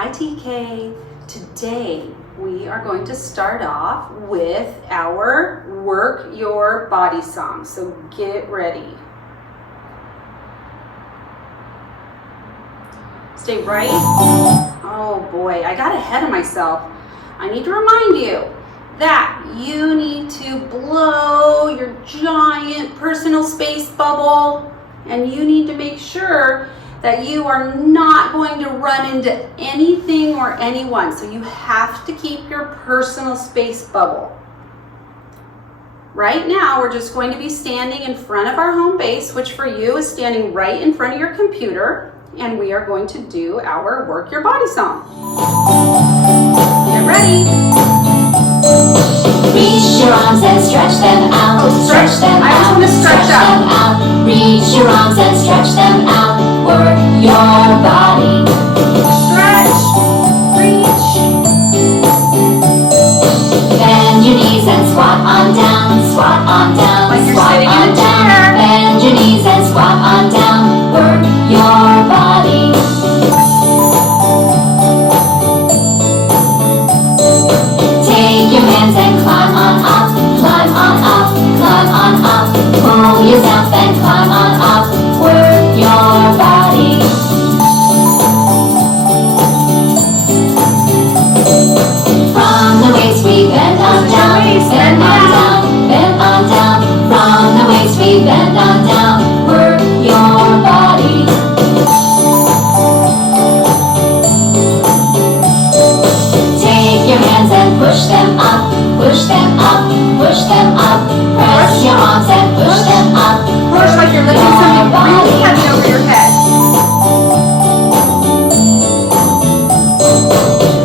Hi TK. Today we are going to start off with our Work Your Body song. So get ready. Stay right. Oh boy, I got ahead of myself. I need to remind you that you need to blow your giant personal space bubble, and you need to make sure that you are not going to run into anything or anyone. So you have to keep your personal space bubble. Right now, we're just going to be standing in front of our home base, which for you is standing right in front of your computer, and we are going to do our Work Your Body song. Get ready. Reach your arms and stretch them out. Stretch them out. I just want to stretch out. Reach your arms and stretch them out. Work your body. Stretch. Reach. Bend your knees and squat on down. Squat on down. Like you're Squat sitting in on a down. chair. Bend your knees and squat on down. Work your body. Take your hands and climb on up. Climb on up. Climb on up. Pull yourself and climb on up. Work your body. From the waist we bend on down. Bend on down. Bend on down. From the waist we bend on down. Work your body. Take your hands and push them up. Push them up. Push them up. Press your arms and push them up. Push like you're lifting something really heavy over your head.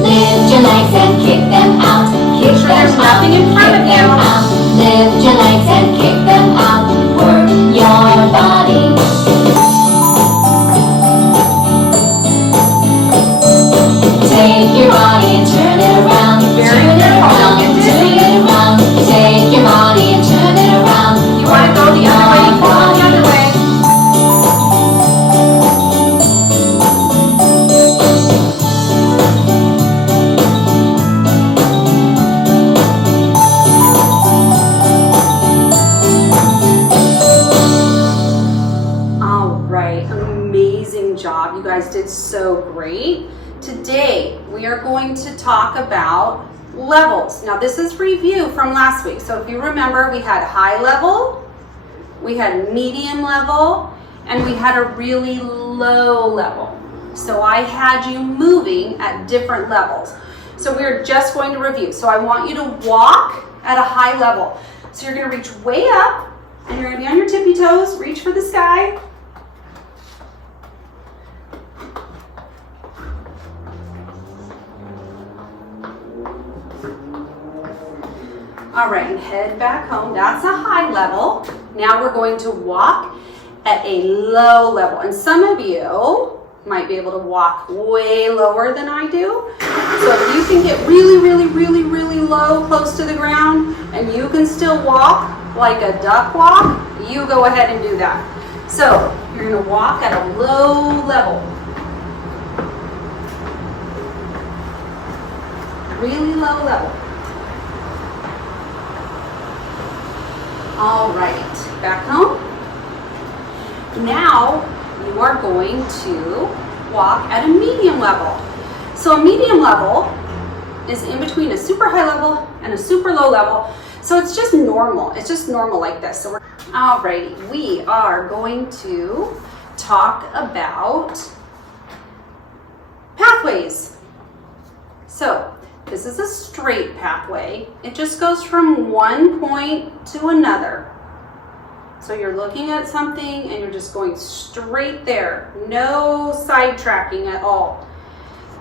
Lift your legs and kick them out. Kick Sure them there's out. nothing in front of Kick them you. out. Lift your legs and kick them out. Work your body. Take your body and turn it around. Very Turn it good. around. Don't get Turn dizzy. it around. Take your body and turn it around. You want to go the other way, you go the other way. All right, amazing job. You guys did so great. Today, we are going to talk about levels. Now, this is review from last week. So if you remember, we had high level, we had medium level, and we had a really low level. So I had you moving at different levels. So we're just going to review. So I want you to walk at a high level. So you're going to reach way up, and you're going to be on your tippy toes, reach for the sky. All right, and head back home. That's a high level. Now we're going to walk at a low level. And some of you might be able to walk way lower than I do. So if you can get really, really, really, really low, close to the ground, and you can still walk like a duck walk, you go ahead and do that. So you're gonna walk at a low level. Really low level. All right, back home. Now you are going to walk at a medium level. So a medium level is in between a super high level and a super low level. So it's just normal. It's just normal like this. So all righty, we are going to talk about pathways. So this is a straight pathway. It just goes from one point to another. So you're looking at something and you're just going straight there. No sidetracking at all.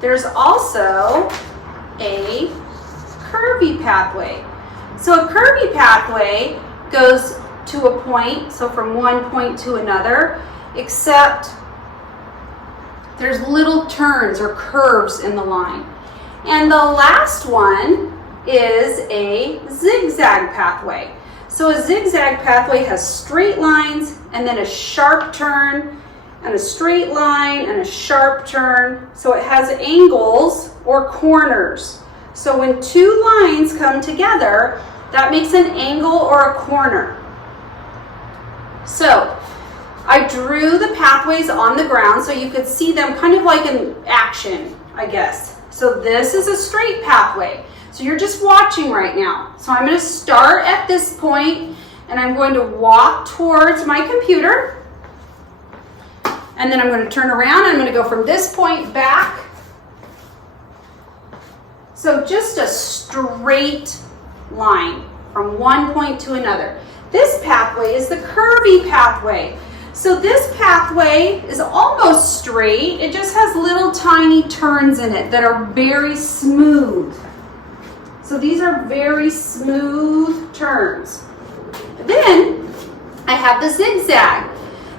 There's also a curvy pathway. So a curvy pathway goes to a point, so from one point to another, except there's little turns or curves in the line. And the last one is a zigzag pathway. So a zigzag pathway has straight lines and then a sharp turn and a straight line and a sharp turn. So it has angles or corners. So when two lines come together, that makes an angle or a corner. So I drew the pathways on the ground so you could see them kind of like in action, I guess. So this is a straight pathway. So you're just watching right now. So I'm going to start at this point and I'm going to walk towards my computer. And then I'm going to turn around and I'm going to go from this point back. So just a straight line from one point to another. This pathway is the curvy pathway. So this pathway is almost straight. It just has little tiny turns in it that are very smooth. So these are very smooth turns. Then I have the zigzag.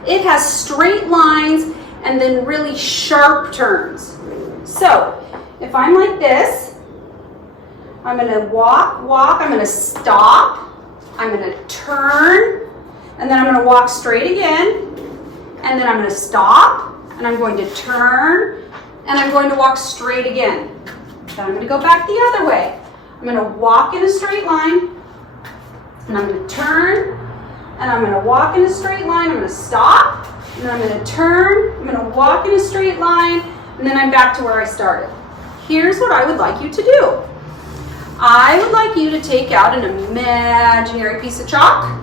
It has straight lines and then really sharp turns. So if I'm like this, I'm going to walk, I'm going to stop, I'm going to turn, and then I'm going to walk straight again, and then I'm going to stop, and I'm going to turn, and I'm going to walk straight again. Then I'm going to go back the other way. I'm going to walk in a straight line, and I'm going to turn, and I'm going to walk in a straight line, I'm going to stop, and then I'm going to turn, I'm going to walk in a straight line, and then I'm back to where I started. Here's what I would like you to do. I would like you to take out an imaginary piece of chalk,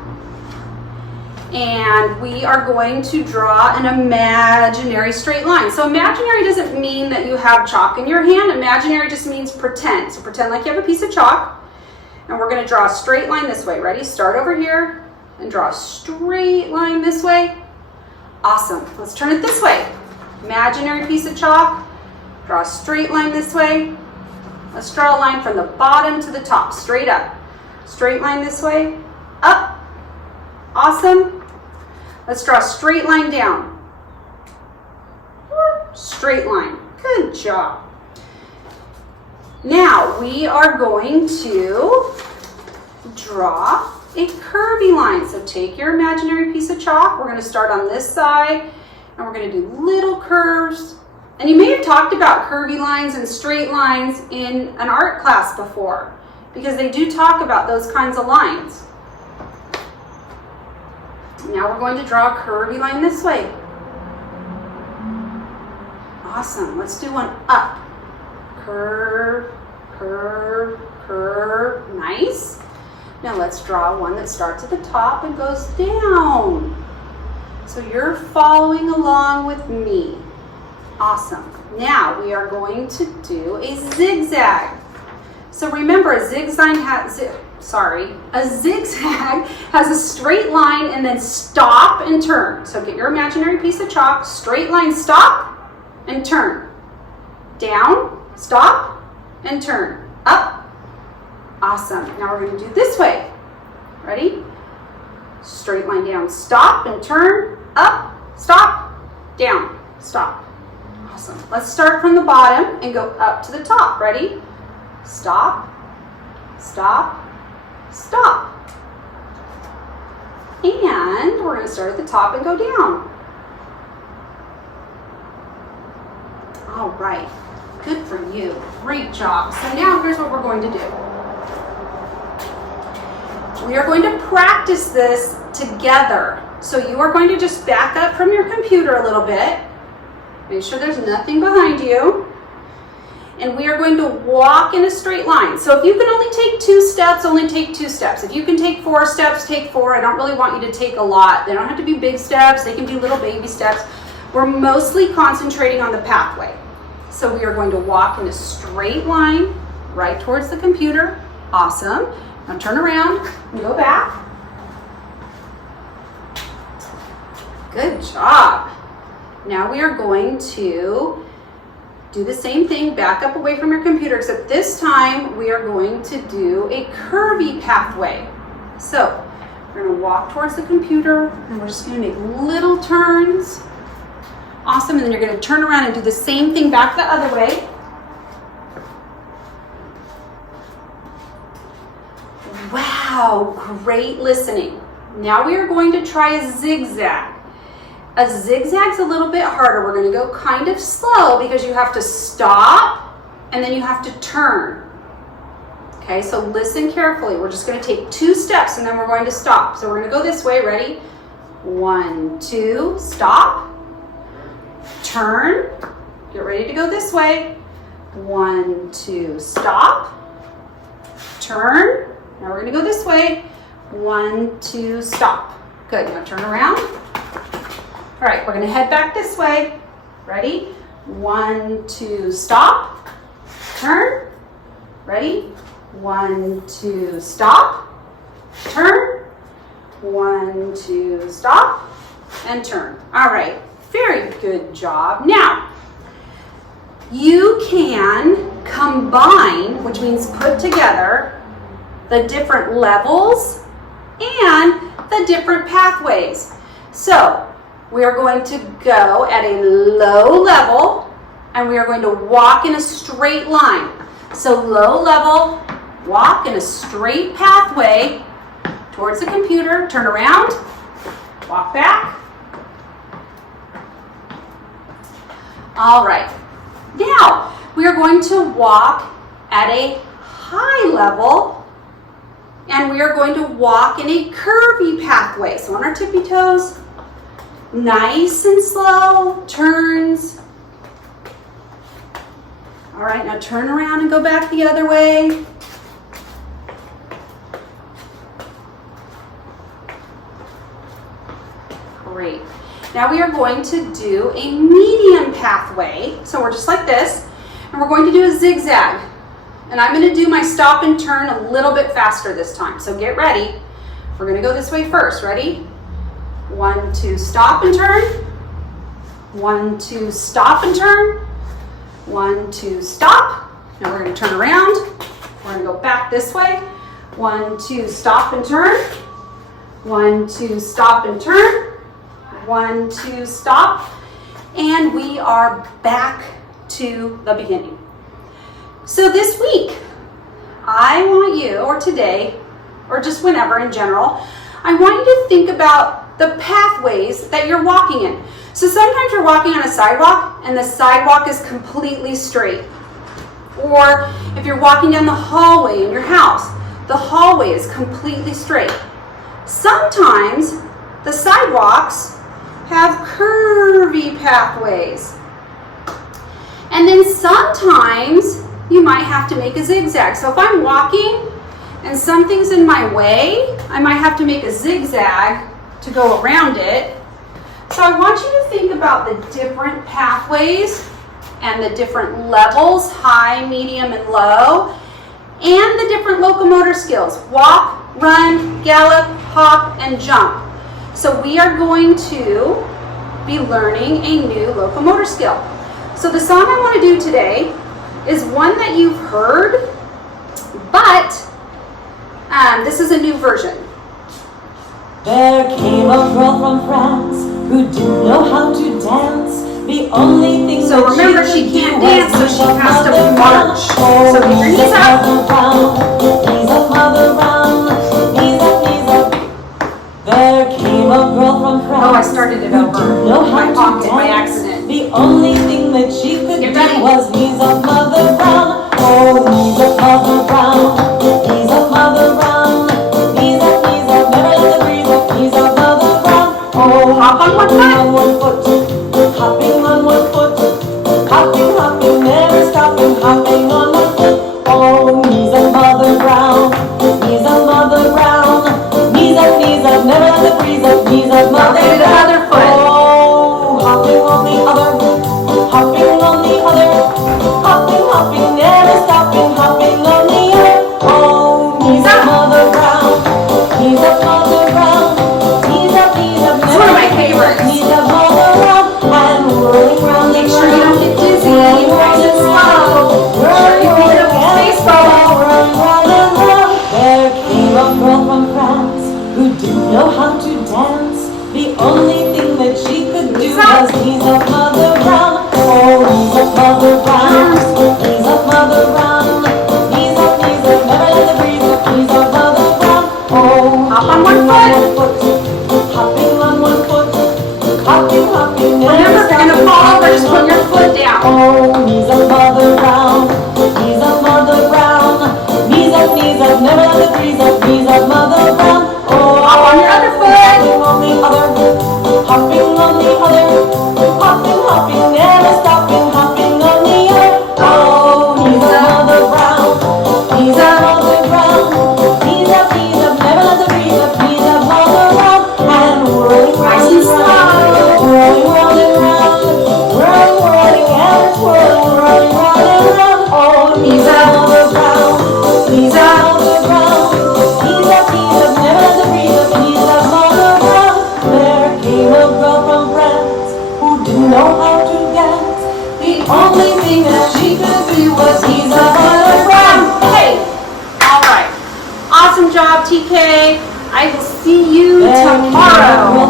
and we are going to draw an imaginary straight line. So imaginary doesn't mean that you have chalk in your hand. Imaginary just means pretend. So pretend like you have a piece of chalk, and we're going to draw a straight line this way. Ready? Start over here and draw a straight line this way. Awesome. Let's turn it this way. Imaginary piece of chalk, draw a straight line this way. Let's draw a line from the bottom to the top, straight up. Straight line this way, up. Awesome. Let's draw a straight line down. Straight line. Good job. Now we are going to draw a curvy line. So take your imaginary piece of chalk. We're going to start on this side and we're going to do little curves. And you may have talked about curvy lines and straight lines in an art class before, because they do talk about those kinds of lines. Now we're going to draw a curvy line this way. Awesome. Let's do one up. Curve, curve, curve. Nice. Now let's draw one that starts at the top and goes down. So you're following along with me. Awesome. Now we are going to do a zigzag. So remember, a zigzag has a straight line and then stop and turn. So get your imaginary piece of chalk, straight line, stop and turn. Down, stop and turn. Up. Awesome. Now we're going to do this way. Ready? Straight line down, stop and turn. Up, stop, down, stop. Awesome. Let's start from the bottom and go up to the top. Ready? Stop, stop, stop. And we're going to start at the top and go down. All right. Good for you. Great job. So now here's what we're going to do. We are going to practice this together. So you are going to just back up from your computer a little bit. Make sure there's nothing behind you. And we are going to walk in a straight line. So if you can only take 2 steps, only take 2 steps. If you can take 4 steps, take 4. I don't really want you to take a lot. They don't have to be big steps. They can be little baby steps. We're mostly concentrating on the pathway. So we are going to walk in a straight line right towards the computer. Awesome. Now turn around and go back. Good job. Now we are going to do the same thing, back up away from your computer, except this time we are going to do a curvy pathway. So we're going to walk towards the computer and we're just going to make little turns. Awesome. And then you're going to turn around and do the same thing back the other way. Wow, great listening. Now we are going to try a zigzag. A zigzag's a little bit harder. We're going to go kind of slow because you have to stop and then you have to turn. Okay, so listen carefully. We're just going to take 2 steps and then we're going to stop. So we're going to go this way. Ready? 1, 2, stop. Turn. Get ready to go this way. 1, 2, stop. Turn. Now we're going to go this way. 1, 2, stop. Good. Now turn around. All right, we're going to head back this way. Ready? 1, 2, stop. Turn. Ready? 1, 2, stop. Turn. 1, 2, stop. And turn. All right, very good job. Now, you can combine, which means put together, the different levels and the different pathways. So, we are going to go at a low level and we are going to walk in a straight line. So low level, walk in a straight pathway towards the computer, turn around, walk back. All right, now we are going to walk at a high level and we are going to walk in a curvy pathway. So on our tippy toes, nice and slow, turns. All right, now turn around and go back the other way. Great. Now we are going to do a medium pathway. So we're just like this, and we're going to do a zigzag. And I'm going to do my stop and turn a little bit faster this time. So get ready. We're going to go this way first. Ready? 1, 2, stop and turn. 1, 2, stop and turn. 1, 2, stop. Now we're going to turn around. We're going to go back this way. 1, 2, stop and turn. 1, 2, stop and turn. 1, 2, stop. And we are back to the beginning. So this week, I want you, or today, or just whenever in general, I want you to think about the pathways that you're walking in. So sometimes you're walking on a sidewalk and the sidewalk is completely straight. Or if you're walking down the hallway in your house, the hallway is completely straight. Sometimes the sidewalks have curvy pathways. And then sometimes you might have to make a zigzag. So if I'm walking and something's in my way, I might have to make a zigzag to go around it. So I want you to think about the different pathways and the different levels, high, medium, and low, and the different locomotor skills. Walk, run, gallop, hop, and jump. So we are going to be learning a new locomotor skill. So the song I want to do today is one that you've heard, but this is a new version. There came a girl from France who didn't know how to dance. The only thing So remember, she can't dance, so she has to march. So get your knees up. Knees up, mother round. Knees up, knees up. There came a girl from France. Oh, I started it over in my pocket by accident. The only thing that she could Get do ready. was knees up, mother round. Oh, knees up, mother round. Knees up, mother round. Knees up, never let the breeze up. Knees up, mother round. Oh, Hop on one foot. on one foot. Hopping on one foot. Hopping, hopping, never stopping. Hopping on one foot. Oh, knees up, mother round. Knees up, mother round. Knees up, never let the breeze up. Knees up, mother Okay, the round. other foot. Oh, hopping on the other. Hopping on the other. Hopping down. Oh, he's a mother brown. He's a mother brown. Knees up, never let the breeze up. He's a mother brown. Oh, Hop on your other foot. Hopping on the other. Hopping, never stopping. Hopping on the other. Oh, he's a mother brown. He's a mother brown. Knees up, never let the breeze up. He's a mother brown. And whirling round and round. Whirling round. Whirling and twirling. Whirling round and round. Oh, he's a mother brown. He's a mother brown. He's up, never let the breeze up. He's a mother brown. There came a girl from France who didn't know how to dance. The only thing that she could do was he's a mother brown. Hey! Alright. Awesome job, TK. I will see you tomorrow.